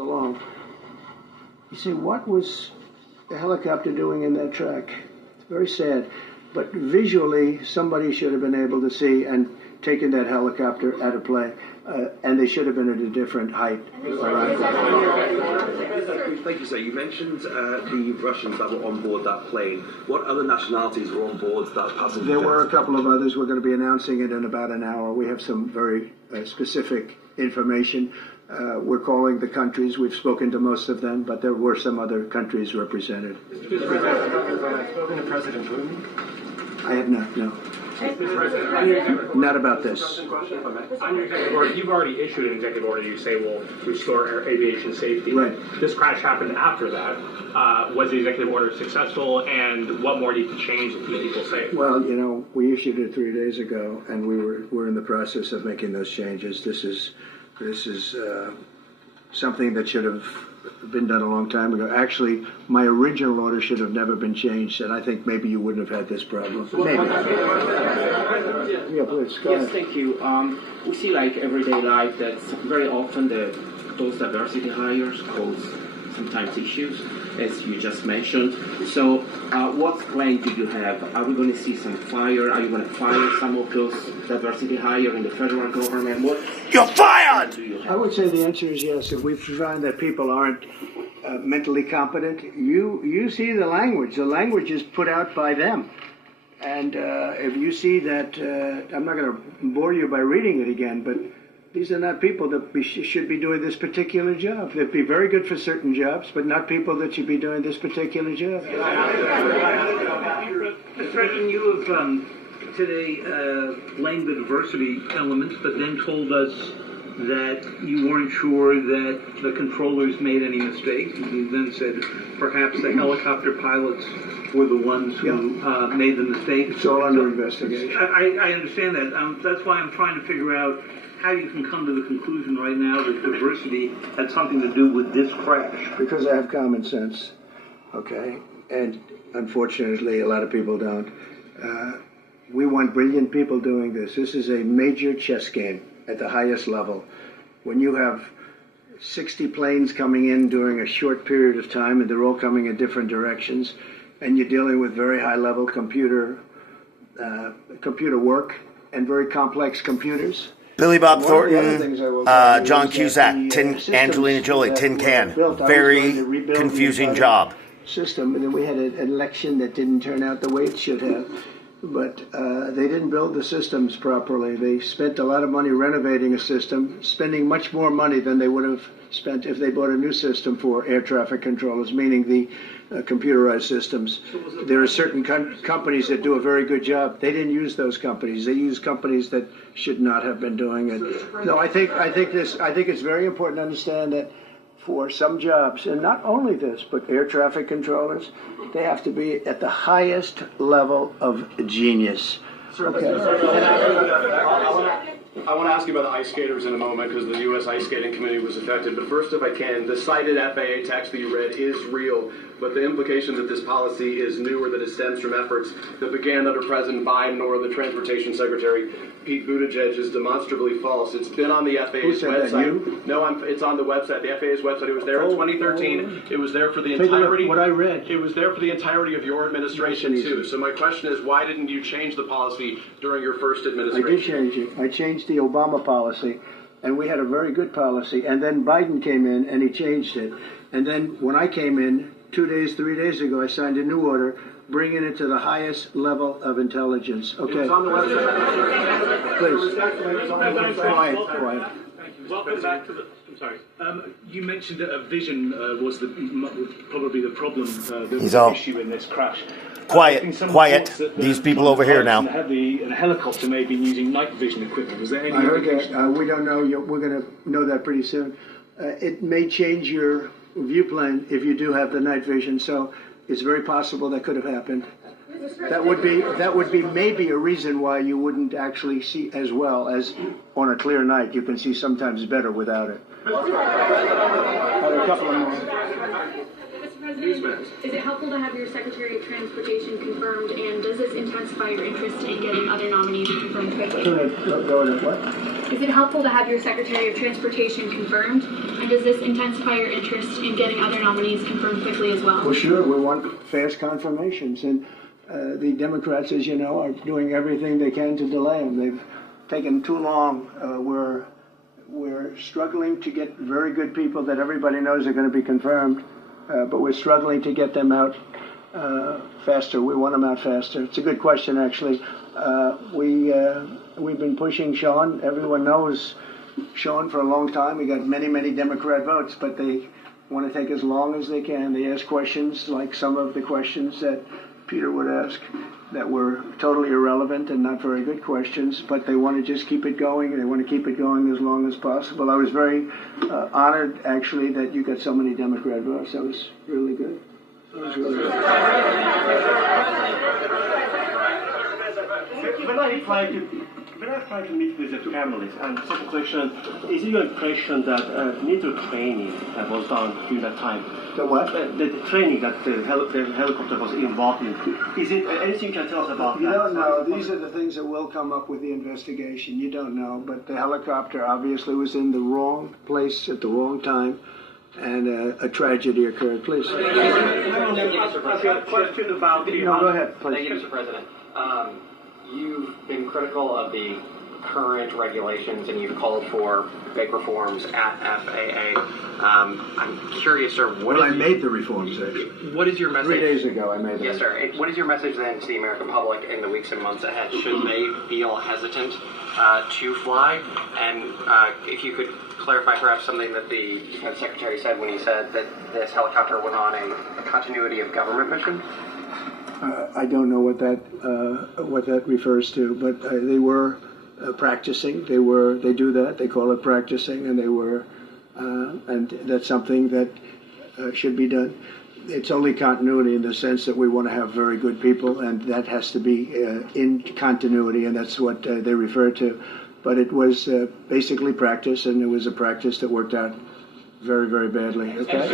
along. You say, what was the helicopter doing in that track? It's very sad. But visually, somebody should have been able to see and taken that helicopter out of play, and they should have been at a different height. Thank you, sir. You mentioned the Russians that were on board that plane. What other nationalities were on board that passenger? There were a couple of others. We're going to be announcing it in about an hour. We have some very specific information. We're calling the countries. We've spoken to most of them, but there were some other countries represented. Mr. President, have you spoken to President Putin? I have not, no. Not about this. On your executive order, you've already issued an executive order. You say will restore aviation safety. Right. This crash happened after that. Was the executive order successful, and what more needs to change to keep people safe? Well, you know, we issued it 3 days ago, and we're in the process of making those changes. This is something that should have been done a long time ago. Actually, my original order should have never been changed, and I think maybe you wouldn't have had this problem. Maybe. Yeah, please, go ahead. Yes, thank you. We see like everyday life that very often those diversity hires cause sometimes issues, as you just mentioned. So what plan do you have? Are we going to see some fire? Are you going to fire some of those diversity hires in the federal government? You're fired! I would say the answer is yes. If we find that people aren't mentally competent, you see the language. The language is put out by them. And if you see that, I'm not going to bore you by reading it again, but these are not people that should be doing this particular job. They'd be very good for certain jobs, but not people that should be doing this particular job. Mr. President, you have today blamed the diversity elements, but then told us that you weren't sure that the controllers made any mistakes. You then said perhaps the helicopter pilots were the ones who made the mistakes. It's all under investigation. I understand that. That's why I'm trying to figure out how you can come to the conclusion right now that diversity had something to do with this crash. Because I have common sense, okay? And unfortunately, a lot of people don't. We want brilliant people doing this. This is a major chess game at the highest level. When you have 60 planes coming in during a short period of time, and they're all coming in different directions, and you're dealing with very high-level computer work and very complex computers. Billy Bob Thornton, John Cusack, Angelina Jolie, Tin Can. Very confusing job. System, and then we had an election that didn't turn out the way it should have. But they didn't build the systems properly. They spent a lot of money renovating a system, spending much more money than they would have spent if they bought a new system for air traffic controllers, meaning the computerized systems. There are certain companies that do a very good job. They didn't use those companies. They used companies that should not have been doing it. No, I think it's very important to understand that for some jobs, and not only this, but air traffic controllers, they have to be at the highest level of genius. Okay. I want to ask you about the ice skaters in a moment because the U.S. Ice Skating Committee was affected. But first, if I can, the cited FAA text that you read is real, but the implication that this policy is new or that it stems from efforts that began under President Biden or the Transportation Secretary Pete Buttigieg is demonstrably false. It's been on the FAA's website. That, you? No, it's on the website, the FAA's website. It was there in 2013. It was there for the entirety. What I read. It was there for the entirety of your administration too. So my question is, why didn't you change the policy during your first administration? I did change it. I changed the Obama policy, and we had a very good policy. And then Biden came in, and he changed it. And then when I came in 3 days ago, I signed a new order bringing it to the highest level of intelligence. Okay. It's on the website. Please. Quiet. Welcome back to the. I'm sorry. You mentioned that a vision was probably the problem, the issue in this crash. Quiet. These people over here now. The helicopter may have been using night vision equipment. Was there any? I heard that. We don't know. We're going to know that pretty soon. It may change your view plan if you do have the night vision. So it's very possible that could have happened. That would be maybe a reason why you wouldn't actually see as well as on a clear night. You can see sometimes better without it. A couple of more. Mr. President, Is it helpful to have your Secretary of Transportation confirmed, and does this intensify your interest in getting other nominees confirmed quickly? Go to what? Is it helpful to have your Secretary of Transportation confirmed, and does this intensify your interest in getting other nominees confirmed quickly as well? Well, sure, we want fast confirmations, and the Democrats, as you know, are doing everything they can to delay them. They've taken too long. We're struggling to get very good people that everybody knows are going to be confirmed, but we're struggling to get them out faster. We want them out faster. It's a good question, actually. We've been pushing Sean. Everyone knows Sean for a long time. We got many, many Democrat votes, but they want to take as long as they can. They ask questions like some of the questions that Peter would ask that were totally irrelevant and not very good questions, but they want to just keep it going. They want to keep it going as long as possible. I was very honored, actually, that you got so many Democrat votes. That was really good. That was really good. When I try to meet with the families, and second question, is it your impression that military training was done during that time? The what? The training that the helicopter was involved in. Is it anything you can tell us about that? You don't know. These are the things that will come up with the investigation. You don't know. But the helicopter obviously was in the wrong place at the wrong time, and a tragedy occurred. Please. I've got a question about the... No, go ahead, please. Thank you, Mr. President. You've been critical of the current regulations, and you've called for big reforms at FAA. I'm curious, sir. I made the reforms, actually. What is your message? 3 days ago, I made them. Yes, sir. What is your message then to the American public in the weeks and months ahead? Should they feel hesitant to fly? And if you could clarify perhaps something that the Defense Secretary said when he said that this helicopter was on a continuity of government mission? I don't know what that refers to, but they were practicing. They do that. They call it practicing, and they were, and that's something that should be done. It's only continuity in the sense that we want to have very good people, and that has to be in continuity, and that's what they refer to. But it was basically practice, and it was a practice that worked out very, very badly. Okay.